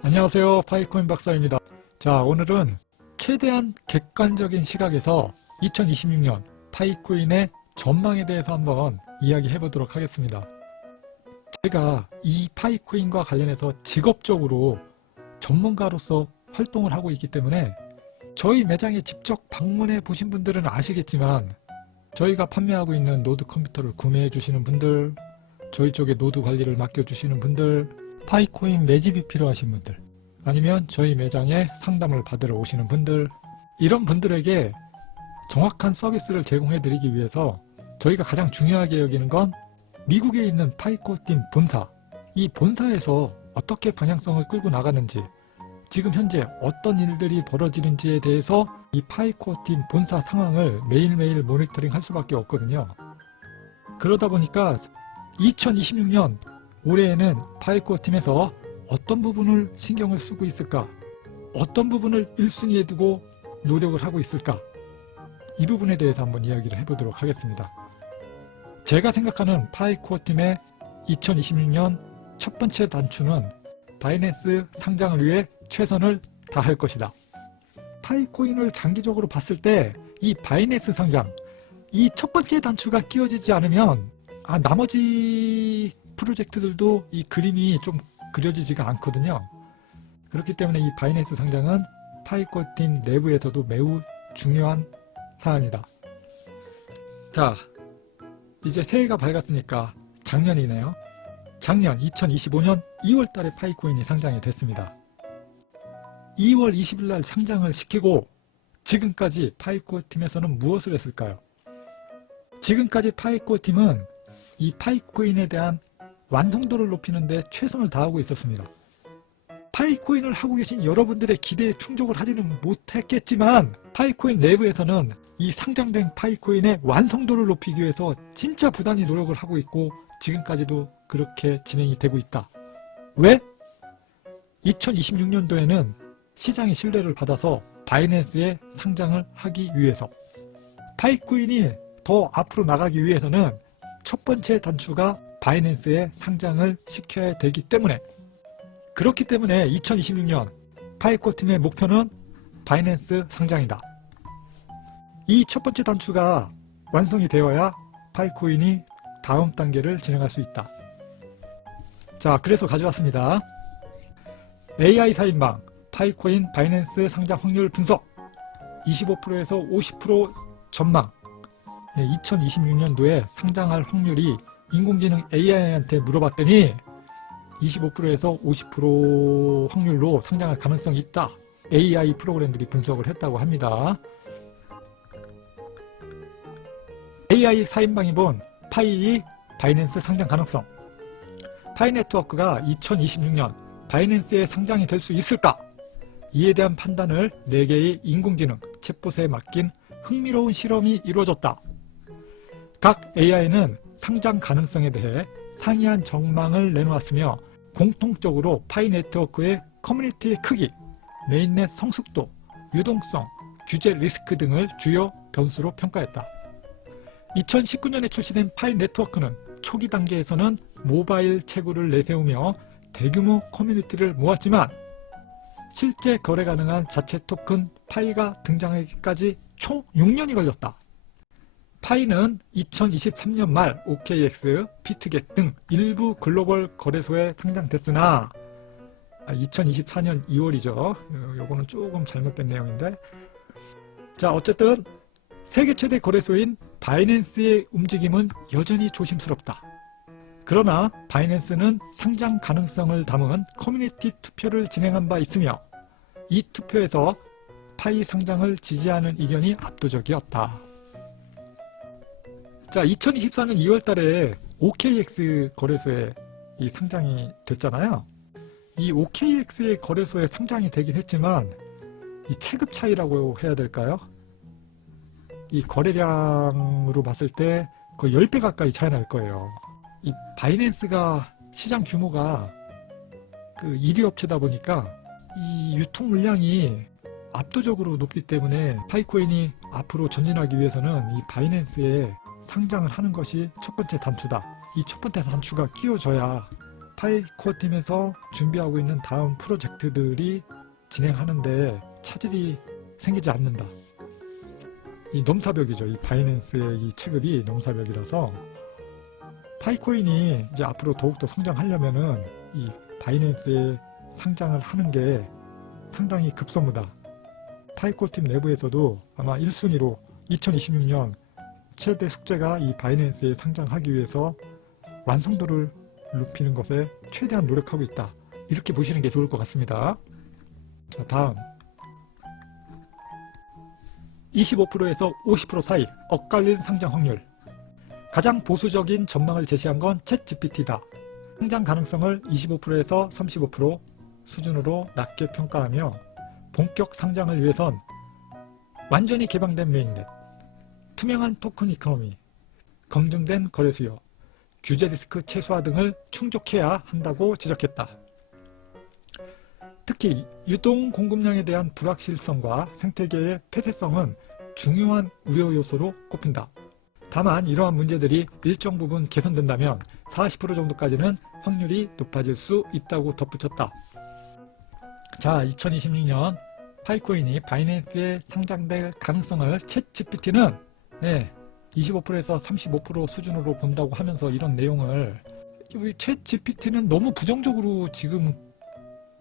안녕하세요, 파이코인 박사입니다. 자, 오늘은 최대한 객관적인 시각에서 2026년 파이코인의 전망에 대해서 한번 이야기해 보도록 하겠습니다. 제가 이 파이코인과 관련해서 직업적으로 전문가로서 활동을 하고 있기 때문에 저희 매장에 직접 방문해 보신 분들은 아시겠지만, 저희가 판매하고 있는 노드 컴퓨터를 구매해 주시는 분들, 저희 쪽에 노드 관리를 맡겨주시는 분들, 파이코인 매집이 필요하신 분들, 아니면 저희 매장에 상담을 받으러 오시는 분들, 이런 분들에게 정확한 서비스를 제공해 드리기 위해서 저희가 가장 중요하게 여기는 건 미국에 있는 파이코팀 본사, 이 본사에서 어떻게 방향성을 끌고 나가는지, 지금 현재 어떤 일들이 벌어지는지에 대해서 이 파이코팀 본사 상황을 매일매일 모니터링 할 수밖에 없거든요. 그러다 보니까 2026년 올해에는 파이코팀에서 어떤 부분을 신경을 쓰고 있을까, 어떤 부분을 1순위에 두고 노력을 하고 있을까, 이 부분에 대해서 한번 이야기를 해보도록 하겠습니다. 제가 생각하는 파이코팀의 2026년 첫 번째 단추는 바이낸스 상장을 위해 최선을 다할 것이다. 파이코인을 장기적으로 봤을 때 이 바이낸스 상장, 이 첫 번째 단추가 끼워지지 않으면 나머지 프로젝트들도 이 그림이 좀 그려지지가 않거든요. 그렇기 때문에 이 바이낸스 상장은 파이코팀 내부에서도 매우 중요한 사안이다. 자, 이제 새해가 밝았으니까 작년이네요. 작년 2025년 2월 달에 파이코인이 상장이 됐습니다. 2월 20일 날 상장을 시키고 지금까지 파이코팀에서는 무엇을 했을까요? 지금까지 파이코팀은 이 파이코인에 대한 완성도를 높이는 데 최선을 다하고 있었습니다. 파이코인을 하고 계신 여러분들의 기대에 충족을 하지는 못했겠지만, 파이코인 내부에서는 이 상장된 파이코인의 완성도를 높이기 위해서 진짜 부단히 노력을 하고 있고, 지금까지도 그렇게 진행이 되고 있다. 왜? 2026년도에는 시장의 신뢰를 받아서 바이낸스에 상장을 하기 위해서, 파이코인이 더 앞으로 나가기 위해서는 첫 번째 단추가 바이낸스에 상장을 시켜야 되기 때문에, 그렇기 때문에 2026년 파이코팀의 목표는 바이낸스 상장이다. 이 첫 번째 단추가 완성이 되어야 파이코인이 다음 단계를 진행할 수 있다. 자, 그래서 가져왔습니다. AI 4인방 파이코인 바이낸스 상장 확률 분석, 25%에서 50% 전망. 2026년도에 상장할 확률이 인공지능 AI한테 물어봤더니 25%에서 50% 확률로 상장할 가능성이 있다. AI 프로그램들이 분석을 했다고 합니다. AI 4인방이 본 파이 바이낸스 상장 가능성. 파이 네트워크가 2026년 바이낸스에 상장이 될 수 있을까? 이에 대한 판단을 4개의 인공지능 챗봇에 맡긴 흥미로운 실험이 이루어졌다. 각 AI는 상장 가능성에 대해 상이한 전망을 내놓았으며, 공통적으로 파이 네트워크의 커뮤니티의 크기, 메인넷 성숙도, 유동성, 규제 리스크 등을 주요 변수로 평가했다. 2019년에 출시된 파이 네트워크는 초기 단계에서는 모바일 채굴을 내세우며 대규모 커뮤니티를 모았지만, 실제 거래 가능한 자체 토큰 파이가 등장하기까지 총 6년이 걸렸다. 파이는 2023년 말 OKX, 비트겟 등 일부 글로벌 거래소에 상장됐으나 2024년 2월이죠. 요거는 조금 잘못된 내용인데, 자, 어쨌든 세계 최대 거래소인 바이낸스의 움직임은 여전히 조심스럽다. 그러나 바이낸스는 상장 가능성을 담은 커뮤니티 투표를 진행한 바 있으며, 이 투표에서 파이 상장을 지지하는 의견이 압도적이었다. 자, 2024년 2월 달에 OKX 거래소에 이 상장이 됐잖아요. 이 OKX의 거래소에 상장이 되긴 했지만, 이 체급 차이라고 해야 될까요? 이 거래량으로 봤을 때 거의 10배 가까이 차이 날 거예요. 이 바이낸스가 시장 규모가 그 1위 업체다 보니까 이 유통 물량이 압도적으로 높기 때문에 파이코인이 앞으로 전진하기 위해서는 이 바이낸스에 상장을 하는 것이 첫 번째 단추다. 이 첫 번째 단추가 끼워져야 파이코어 팀에서 준비하고 있는 다음 프로젝트들이 진행하는데 차질이 생기지 않는다. 이 넘사벽이죠. 이 바이낸스의 이 체급이 넘사벽이라서 파이코인이 이제 앞으로 더욱더 성장하려면은 이 바이낸스에 상장을 하는 게 상당히 급선무다. 파이코어 팀 내부에서도 아마 1순위로 2026년 최대 숙제가 이 바이낸스에 상장하기 위해서 완성도를 높이는 것에 최대한 노력하고 있다. 이렇게 보시는 게 좋을 것 같습니다. 자, 다음 25%에서 50% 사이 엇갈린 상장 확률. 가장 보수적인 전망을 제시한 건 챗GPT다. 상장 가능성을 25%에서 35% 수준으로 낮게 평가하며 본격 상장을 위해선 완전히 개방된 메인넷, 투명한 토큰 이코노미, 검증된 거래 수요, 규제 리스크 최소화 등을 충족해야 한다고 지적했다. 특히 유동 공급량에 대한 불확실성과 생태계의 폐쇄성은 중요한 우려 요소로 꼽힌다. 다만 이러한 문제들이 일정 부분 개선된다면 40% 정도까지는 확률이 높아질 수 있다고 덧붙였다. 자, 2026년 파이코인이 바이낸스에 상장될 가능성을 챗GPT는 25%에서 35% 수준으로 본다고 하면서 이런 내용을 챗GPT는 너무 부정적으로 지금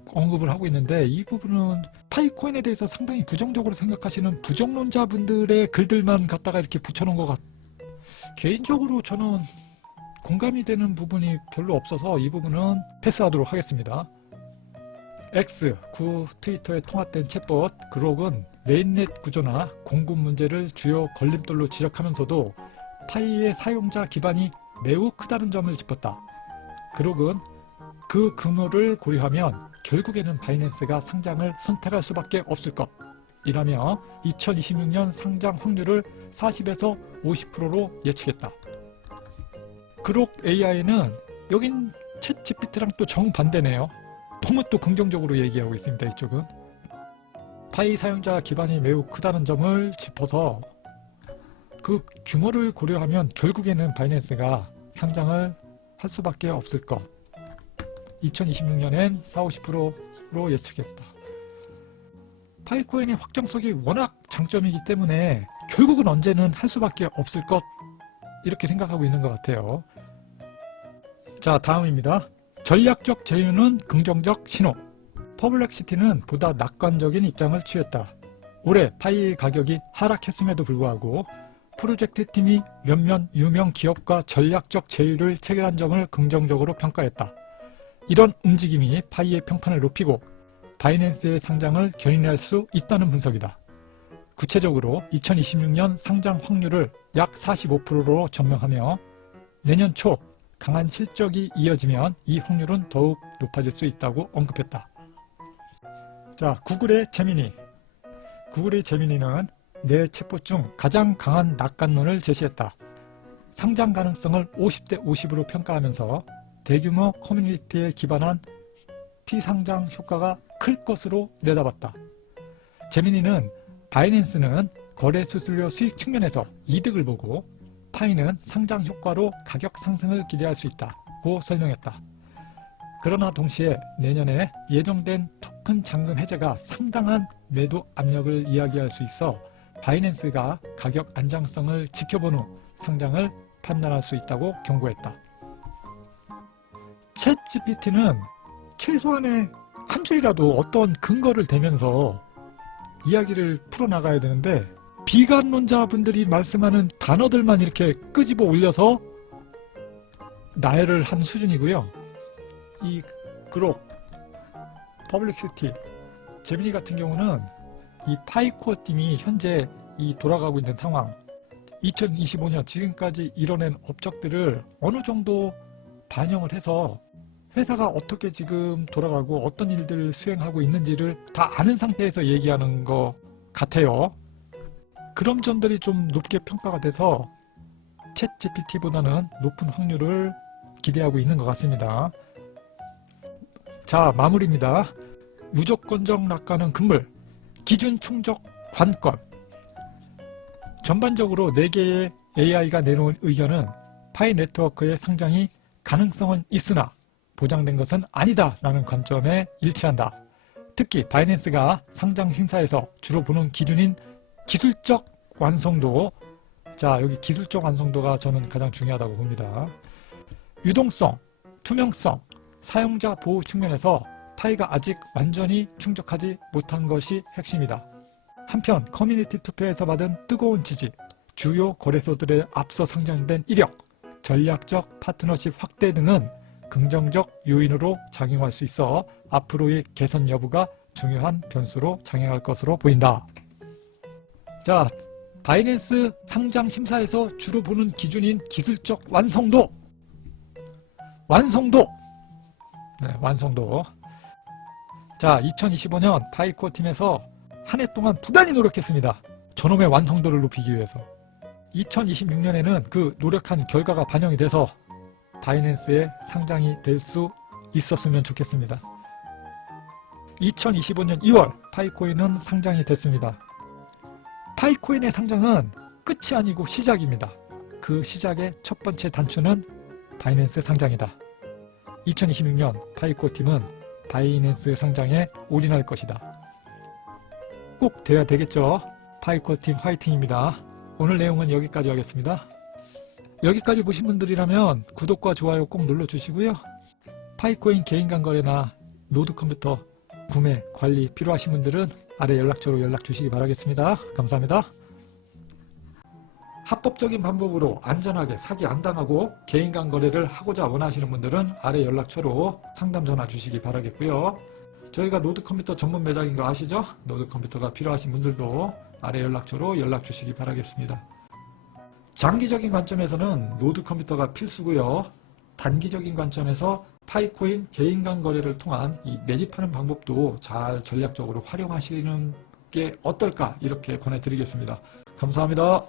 언급을 하고 있는데 이 부분은 파이코인에 대해서 상당히 부정적으로 생각하시는 부정론자분들의 글들만 갖다가 이렇게 붙여놓은 것 같아요. 개인적으로 저는 공감이 되는 부분이 별로 없어서 이 부분은 패스하도록 하겠습니다. X, 구 트위터에 통합된 챗봇 그록은 메인넷 구조나 공급 문제를 주요 걸림돌로 지적하면서도 파이의 사용자 기반이 매우 크다는 점을 짚었다. 그록은 그 규모를 고려하면 결국에는 바이낸스가 상장을 선택할 수밖에 없을 것이라며 2026년 상장 확률을 40에서 50%로 예측했다. 그록 AI는 여긴 챗GPT랑 또 정반대네요. 너무 또 긍정적으로 얘기하고 있습니다. 이쪽은 파이 사용자 기반이 매우 크다는 점을 짚어서 그 규모를 고려하면 결국에는 바이낸스가 상장을 할 수밖에 없을 것. 2026년엔 40~50%로 예측했다. 파이코인의 확장성이 워낙 장점이기 때문에 결국은 언제는 할 수밖에 없을 것 이렇게 생각하고 있는 것 같아요. 자, 다음입니다. 전략적 제휴는 긍정적 신호. 퍼블렉시티는 보다 낙관적인 입장을 취했다. 올해 파이 가격이 하락했음에도 불구하고 프로젝트 팀이 몇몇 유명 기업과 전략적 제휴를 체결한 점을 긍정적으로 평가했다. 이런 움직임이 파이의 평판을 높이고 바이낸스의 상장을 견인할 수 있다는 분석이다. 구체적으로 2026년 상장 확률을 약 45%로 전망하며 내년 초 강한 실적이 이어지면 이 확률은 더욱 높아질 수 있다고 언급했다. 자, 구글의 제미니. 구글의 제미니는 네 챗봇 중 가장 강한 낙관론을 제시했다. 상장 가능성을 50대 50으로 평가하면서 대규모 커뮤니티에 기반한 피상장 효과가 클 것으로 내다봤다. 제미니는 바이낸스는 거래 수수료 수익 측면에서 이득을 보고 파이는 상장 효과로 가격 상승을 기대할 수 있다고 설명했다. 그러나 동시에 내년에 예정된 토큰 잔금 해제가 상당한 매도 압력을 이야기할 수 있어 바이낸스가 가격 안정성을 지켜본 후 상장을 판단할 수 있다고 경고했다. 챗GPT는 최소한의 한 줄이라도 어떤 근거를 대면서 이야기를 풀어나가야 되는데 비관론자분들이 말씀하는 단어들만 이렇게 끄집어 올려서 나열을 한 수준이고요. 이 그록, 퍼블릭시티, 제미니 같은 경우는 이 파이코어 팀이 현재 이 돌아가고 있는 상황 2025년 지금까지 이뤄낸 업적들을 어느 정도 반영을 해서 회사가 어떻게 지금 돌아가고 어떤 일들을 수행하고 있는지를 다 아는 상태에서 얘기하는 것 같아요. 그런 점들이 좀 높게 평가가 돼서 챗GPT보다는 높은 확률을 기대하고 있는 것 같습니다. 자, 마무리입니다. 무조건적 낙관은 금물, 기준 충족 관건. 전반적으로 4개의 AI가 내놓은 의견은 파이 네트워크의 상장이 가능성은 있으나 보장된 것은 아니다 라는 관점에 일치한다. 특히 바이낸스가 상장 심사에서 주로 보는 기준인 기술적 완성도, 자 여기 기술적 완성도가 저는 가장 중요하다고 봅니다. 유동성, 투명성, 사용자 보호 측면에서 파이가 아직 완전히 충족하지 못한 것이 핵심이다. 한편 커뮤니티 투표에서 받은 뜨거운 지지, 주요 거래소들의 앞서 상장된 이력, 전략적 파트너십 확대 등은 긍정적 요인으로 작용할 수 있어 앞으로의 개선 여부가 중요한 변수로 작용할 것으로 보인다. 자, 바이낸스 상장 심사에서 주로 보는 기준인 기술적 완성도. 네, 완성도. 자, 2025년 파이코 팀에서 한 해 동안 부단히 노력했습니다. 저놈의 완성도를 높이기 위해서. 2026년에는 그 노력한 결과가 반영이 돼서 바이낸스에 상장이 될 수 있었으면 좋겠습니다. 2025년 2월 파이코인은 상장이 됐습니다. 파이코인의 상장은 끝이 아니고 시작입니다. 그 시작의 첫 번째 단추는 바이낸스 상장이다. 2026년 파이코 팀은 바이낸스 상장에 올인할 것이다. 꼭 돼야 되겠죠. 파이코 팀 화이팅입니다. 오늘 내용은 여기까지 하겠습니다. 여기까지 보신 분들이라면 구독과 좋아요 꼭 눌러주시고요. 파이코인 개인 간 거래나 노드 컴퓨터 구매, 관리 필요하신 분들은 아래 연락처로 연락 주시기 바라겠습니다. 감사합니다. 합법적인 방법으로 안전하게 사기 안 당하고 개인 간 거래를 하고자 원하시는 분들은 아래 연락처로 상담 전화 주시기 바라겠고요. 저희가 노드 컴퓨터 전문 매장인 거 아시죠? 노드 컴퓨터가 필요하신 분들도 아래 연락처로 연락 주시기 바라겠습니다. 장기적인 관점에서는 노드 컴퓨터가 필수고요. 단기적인 관점에서 파이코인 개인 간 거래를 통한 이 매집하는 방법도 잘 전략적으로 활용하시는 게 어떨까 이렇게 권해드리겠습니다. 감사합니다.